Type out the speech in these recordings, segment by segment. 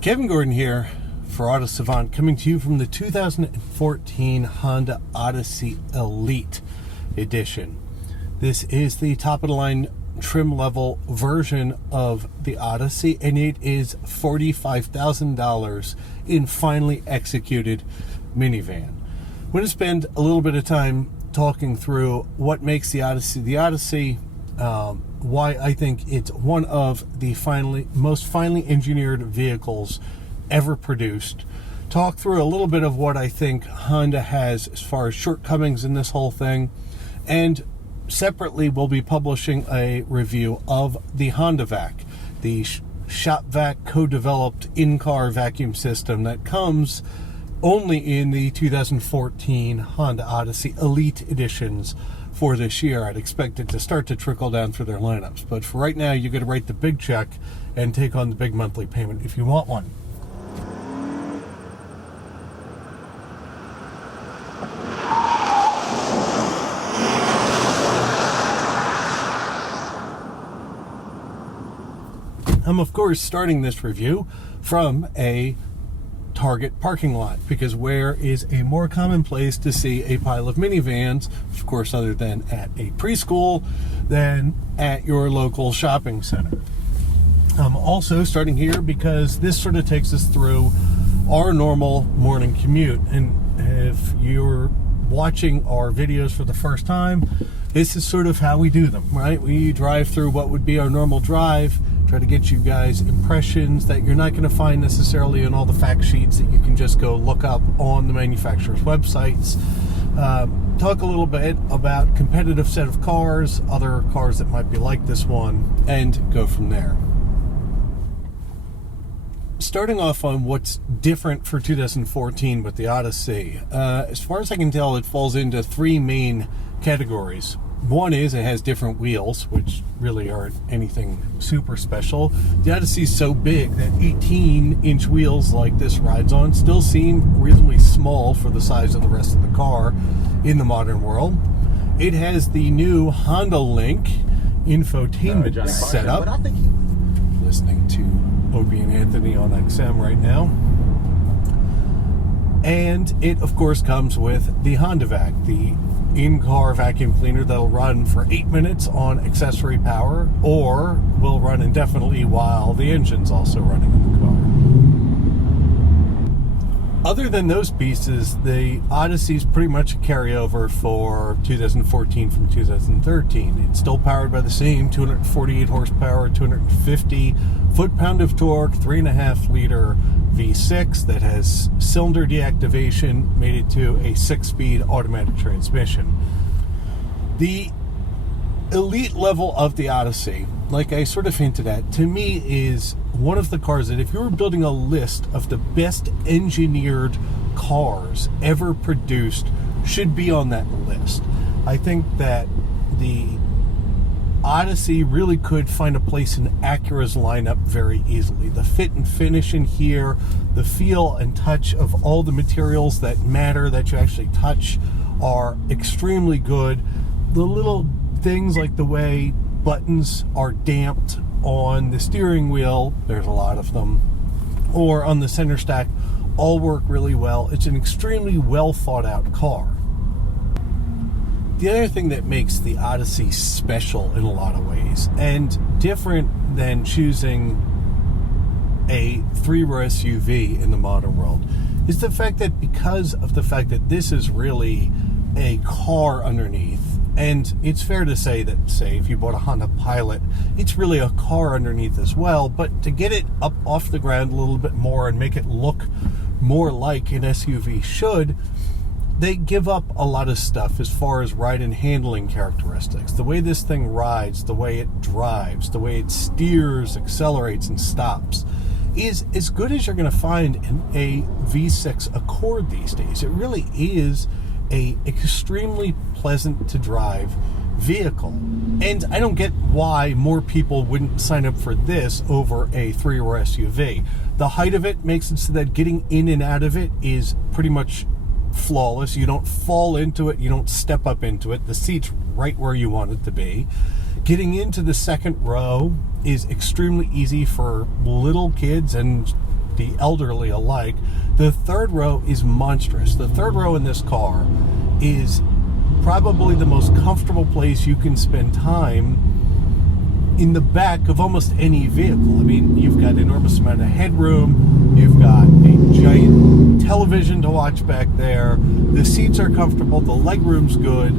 Kevin Gordon here for Autosavant, coming to you from the 2014 Honda Odyssey Elite Edition. This is the top-of-the-line trim level version of the Odyssey, and it is $45,000 in finely executed minivan. I'm going to spend a little bit of time talking through what makes the Odyssey, why I think it's one of the most finely engineered vehicles ever produced. Talk through a little bit of what I think Honda has as far as shortcomings in this whole thing, and separately we'll be publishing a review of the Honda Vac, the shop vac co-developed in-car vacuum system that comes only in the 2014 Honda Odyssey Elite editions for this year. I'd expect it to start to trickle down through their lineups, but for right now you're going to write the big check and take on the big monthly payment if you want one. I'm of course starting this review from a Target parking lot, because where is a more common place to see a pile of minivans, of course other than at a preschool, than at your local shopping center. I'm also starting here because this sort of takes us through our normal morning commute, and if you're watching our videos for the first time, this is sort of how we do them, right? We drive through what would be our normal drive, try to get you guys impressions that you're not going to find necessarily in all the fact sheets that you can just go look up on the manufacturer's websites. Talk a little bit about competitive set of cars, other cars that might be like this one, and go from there. Starting off on what's different for 2014 with the Odyssey, as far as I can tell, it falls into three main categories. One is it has different wheels, which really aren't anything super special. The Odyssey's so big that 18-inch wheels like this rides on still seem reasonably small for the size of the rest of the car in the modern world. It has the new Honda Link infotainment setup. Listening to Opie and Anthony on XM right now. And it, of course, comes with the Honda Vac, the in-car vacuum cleaner that'll run for 8 minutes on accessory power, or will run indefinitely while the engine's also running in the car. Other than those pieces, the Odyssey's pretty much a carryover for 2014 from 2013. It's still powered by the same 248 horsepower, 250 foot-pound of torque, 3.5-liter V6 that has cylinder deactivation, made it to a 6-speed automatic transmission. The elite level of the Odyssey, like I sort of hinted at, to me is one of the cars that if you were building a list of the best engineered cars ever produced, should be on that list. I think that the Odyssey really could find a place in Acura's lineup very easily. The fit and finish in here, the feel and touch of all the materials that matter that you actually touch are extremely good. The little things like the way buttons are damped on the steering wheel, there's a lot of them, or on the center stack, all work really well. It's an extremely well thought out car. The other thing that makes the Odyssey special in a lot of ways, and different than choosing a 3-row SUV in the modern world, is the fact that because of the fact that this is really a car underneath, and it's fair to say that, say, if you bought a Honda Pilot, it's really a car underneath as well, but to get it up off the ground a little bit more and make it look more like an SUV should, they give up a lot of stuff as far as ride and handling characteristics. The way this thing rides, the way it drives, the way it steers, accelerates, and stops is as good as you're going to find in a V6 Accord these days. It really is a extremely pleasant to drive vehicle. And I don't get why more people wouldn't sign up for this over a 3-row SUV. The height of it makes it so that getting in and out of it is pretty much flawless. You don't fall into it, you don't step up into it. The seat's right where you want it to be. Getting into the second row is extremely easy for little kids and the elderly alike. The third row is monstrous. The third row in this car is probably the most comfortable place you can spend time in the back of almost any vehicle. I mean, you've got an enormous amount of headroom, you've got a giant television to watch back there, the seats are comfortable, the legroom's good,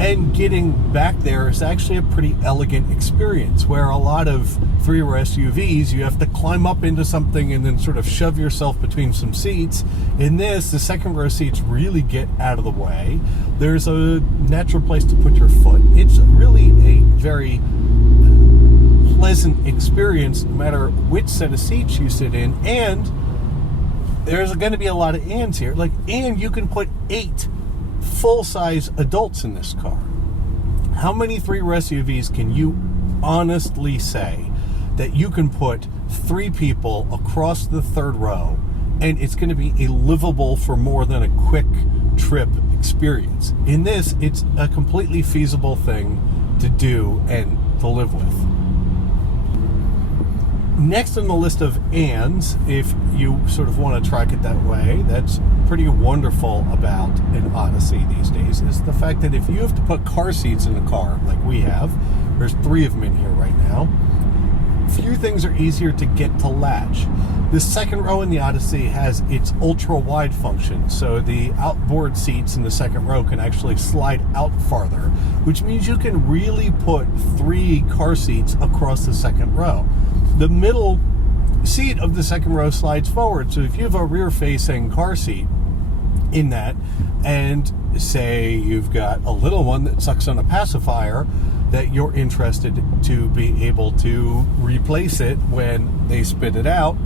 and getting back there is actually a pretty elegant experience, where a lot of three-row SUVs, you have to climb up into something and then sort of shove yourself between some seats. In this, the second row seats really get out of the way. There's a natural place to put your foot. It's really a very pleasant experience no matter which set of seats you sit in. And there's going to be a lot of ands here. And you can put 8 full-size adults in this car. How many three-row SUVs can you honestly say that you can put 3 people across the third row and it's going to be a livable for more than a quick trip experience? In this, it's a completely feasible thing to do and to live with. Next on the list of ands, if you sort of want to track it that way, that's pretty wonderful about an Odyssey these days, is the fact that if you have to put car seats in a car like we have, there's 3 of them in here right now, few things are easier to get to latch. The second row in the Odyssey has its ultra-wide function, so the outboard seats in the second row can actually slide out farther, which means you can really put 3 car seats across the second row. The middle seat of the second row slides forward, so if you have a rear-facing car seat in that, and say you've got a little one that sucks on a pacifier, that you're interested to be able to replace it when they spit it out,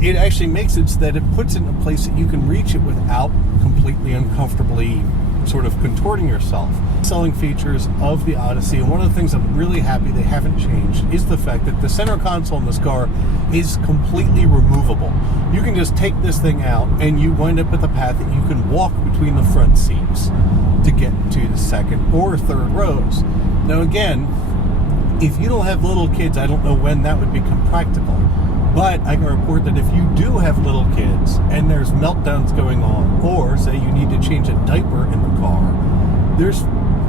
it actually makes it so that it puts it in a place that you can reach it without completely uncomfortably sort of contorting yourself. Selling features of the Odyssey, and one of the things I'm really happy they haven't changed, is the fact that the center console in this car is completely removable. You can just take this thing out and you wind up with a path that you can walk between the front seats to get to the second or third rows. Now again, if you don't have little kids, I don't know when that would become practical. But I can report that if you do have little kids and there's meltdowns going on, or say you need to change a diaper in the car,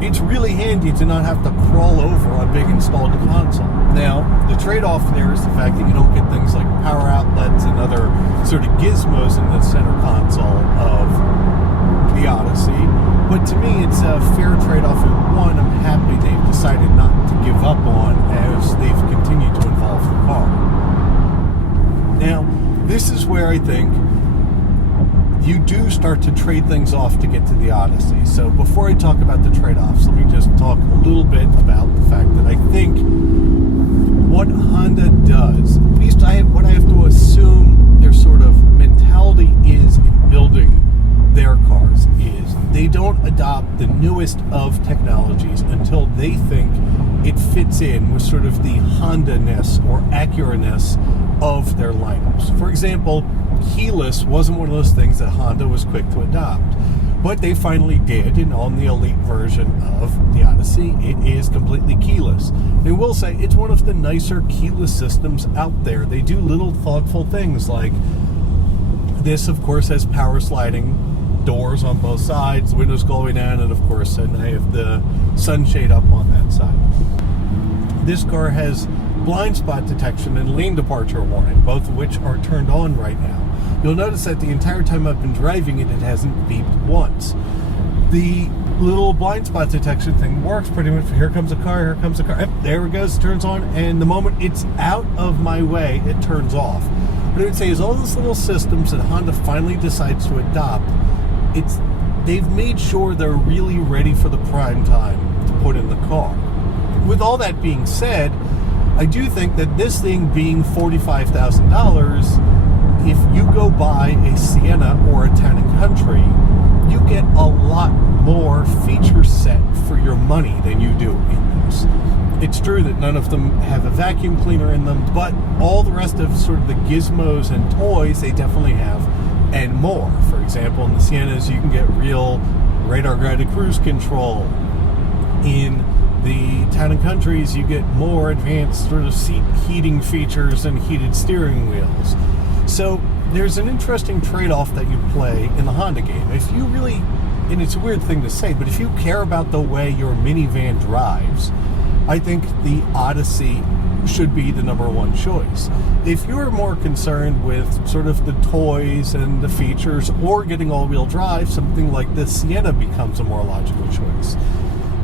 it's really handy to not have to crawl over a big installed console. Now, the trade-off there is the fact that you don't get things like power outlets and other sort of gizmos in the center console of the Odyssey. But to me, it's a fair trade-off, and one I'm happy they've decided not to give up on as they've continued to evolve the car. Now, this is where I think you do start to trade things off to get to the Odyssey. So before I talk about the trade-offs, let me just talk a little bit about the fact that I think what Honda does, at least what I have to assume their sort of mentality is in building their cars, is they don't adopt the newest of technologies until they think it fits in with sort of the Honda-ness or Acura-ness of their lineups. For example, keyless wasn't one of those things that Honda was quick to adopt, but they finally did, and on the elite version of the Odyssey, it is completely keyless. And we'll say it's one of the nicer keyless systems out there. They do little thoughtful things like this, of course, has power sliding doors on both sides, windows going down, and of course, and I have the sunshade up on that side. This car has blind spot detection and lane departure warning, both of which are turned on right now. You'll notice that the entire time I've been driving it, it hasn't beeped once. The little blind spot detection thing works pretty much. Here comes a car, here comes a car. There it goes, turns on, and the moment it's out of my way, it turns off. What I would say is all those little systems that Honda finally decides to adopt, they've made sure they're really ready for the prime time to put in the car. With all that being said, I do think that this thing being $45,000, if you go buy a Sienna or a Town & Country, you get a lot more feature set for your money than you do in this. It's true that none of them have a vacuum cleaner in them, but all the rest of sort of the gizmos and toys they definitely have, and more. For example, in the Siennas, you can get real radar-guided cruise control. In The Town and Countries, you get more advanced sort of seat heating features and heated steering wheels. So there's an interesting trade-off that you play in the Honda game. If you really, and it's a weird thing to say, but if you care about the way your minivan drives, I think the Odyssey should be the number one choice. If you're more concerned with sort of the toys and the features or getting all-wheel drive, something like the Sienna becomes a more logical choice.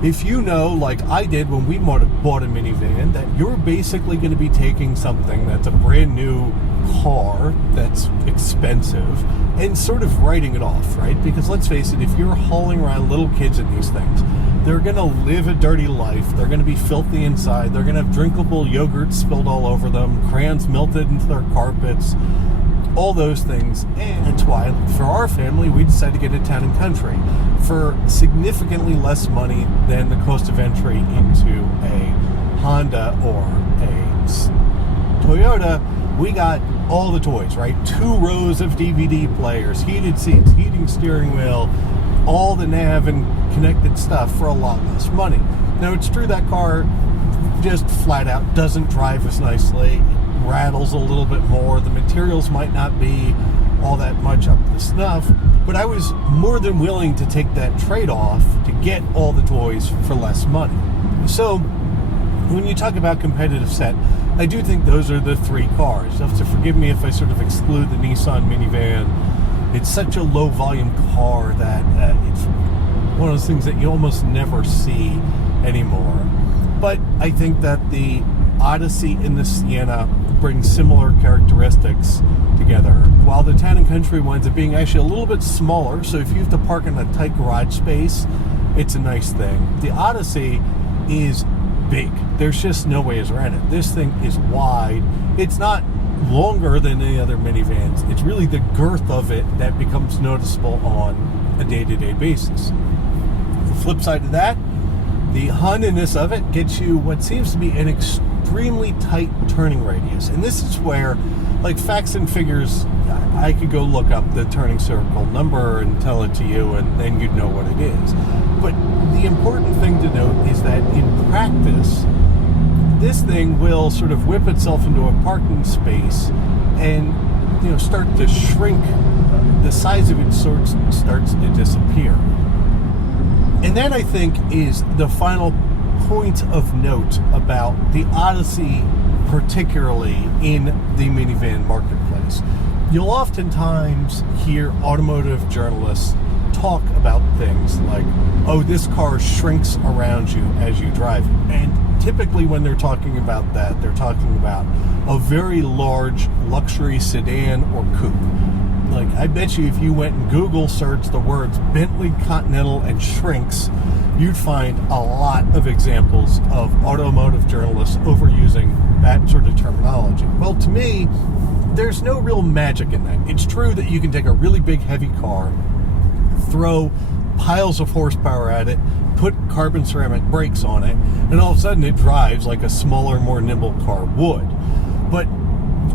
If you know, like I did when we bought a minivan, that you're basically going to be taking something that's a brand new car that's expensive and sort of writing it off, right? Because let's face it, if you're hauling around little kids in these things, they're going to live a dirty life. They're going to be filthy inside. They're going to have drinkable yogurt spilled all over them, crayons melted into their carpets, all those things. And that's why, for our family, we decided to get a Town and Country for significantly less money than the cost of entry into a Honda or a Toyota. We got all the toys, right? 2 rows of DVD players, heated seats, heating steering wheel, all the nav and connected stuff for a lot less money. Now, it's true that car just flat out doesn't drive as nicely. It rattles a little bit more. The materials might not be all that much up to snuff, but I was more than willing to take that trade-off to get all the toys for less money. So when you talk about competitive set, I do think those are the 3 cars. So forgive me if I sort of exclude the Nissan minivan. It's such a low volume car that it's one of those things that you almost never see anymore. But I think that the Odyssey and the Sienna bring similar characteristics together, while the Town and Country winds up being actually a little bit smaller, so if you have to park in a tight garage space, it's a nice thing. The Odyssey is big. There's just no ways around it. This thing is wide. It's not longer than any other minivans. It's really the girth of it that becomes noticeable on a day-to-day basis. The flip side of that, the Honda-ness of it gets you what seems to be an extremely tight turning radius. And this is where, like facts and figures, I could go look up the turning circle number and tell it to you, and then you'd know what it is. But the important thing to note is that in practice, this thing will sort of whip itself into a parking space and, you know, start to shrink. The size of it starts to disappear. And that, I think, is the final point of note about the Odyssey, particularly in the minivan marketplace. You'll oftentimes hear automotive journalists talk about things like, oh, this car shrinks around you as you drive it. And typically when they're talking about that, they're talking about a very large luxury sedan or coupe. Like, I bet you if you went and Google searched the words Bentley Continental and shrinks, you'd find a lot of examples of automotive journalists overusing that sort of terminology. Well, to me, there's no real magic in that. It's true that you can take a really big, heavy car, throw piles of horsepower at it, put carbon ceramic brakes on it, and all of a sudden it drives like a smaller, more nimble car would. But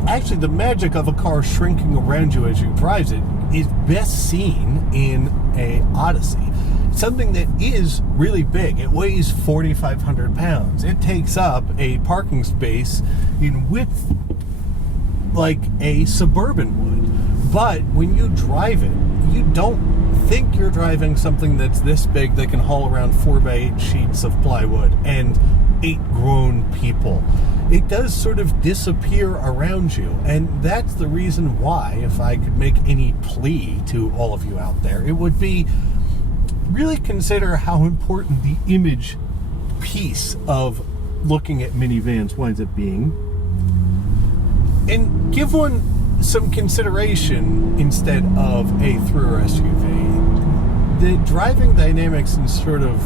actually, the magic of a car shrinking around you as you drive it is best seen in a Odyssey. Something that is really big. It weighs 4,500 pounds. It takes up a parking space in width like a Suburban would. But when you drive it, you don't think you're driving something that's this big that can haul around 4x8 sheets of plywood and 8 grown people. It does sort of disappear around you, and that's the reason why, if I could make any plea to all of you out there, it would be really consider how important the image piece of looking at minivans winds up being, and give one some consideration instead of a through SUV. The driving dynamics and sort of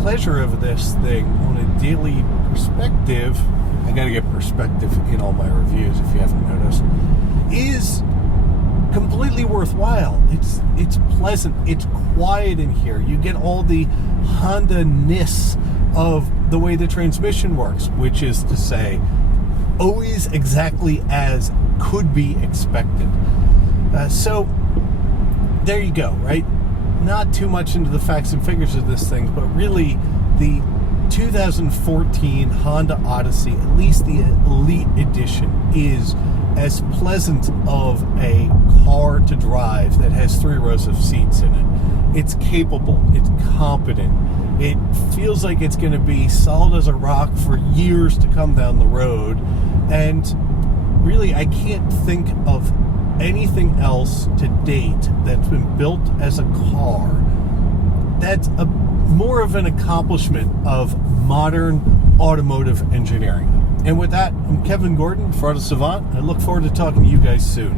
pleasure of this thing on a daily perspective, I gotta get perspective in all my reviews if you haven't noticed, is completely worthwhile. It's pleasant, it's quiet in here. You get all the Honda-ness of the way the transmission works, which is to say, always exactly as could be expected. So there you go, right? Not too much into the facts and figures of this thing, but really the 2014 Honda Odyssey, at least the Elite Edition, is as pleasant of a car to drive that has 3 rows of seats in it. It's capable, it's competent, it feels like it's going to be solid as a rock for years to come down the road, and really I can't think of anything else to date that's been built as a car that's more of an accomplishment of modern automotive engineering. And with that, I'm Kevin Gordon for Autosavant. I look forward to talking to you guys soon.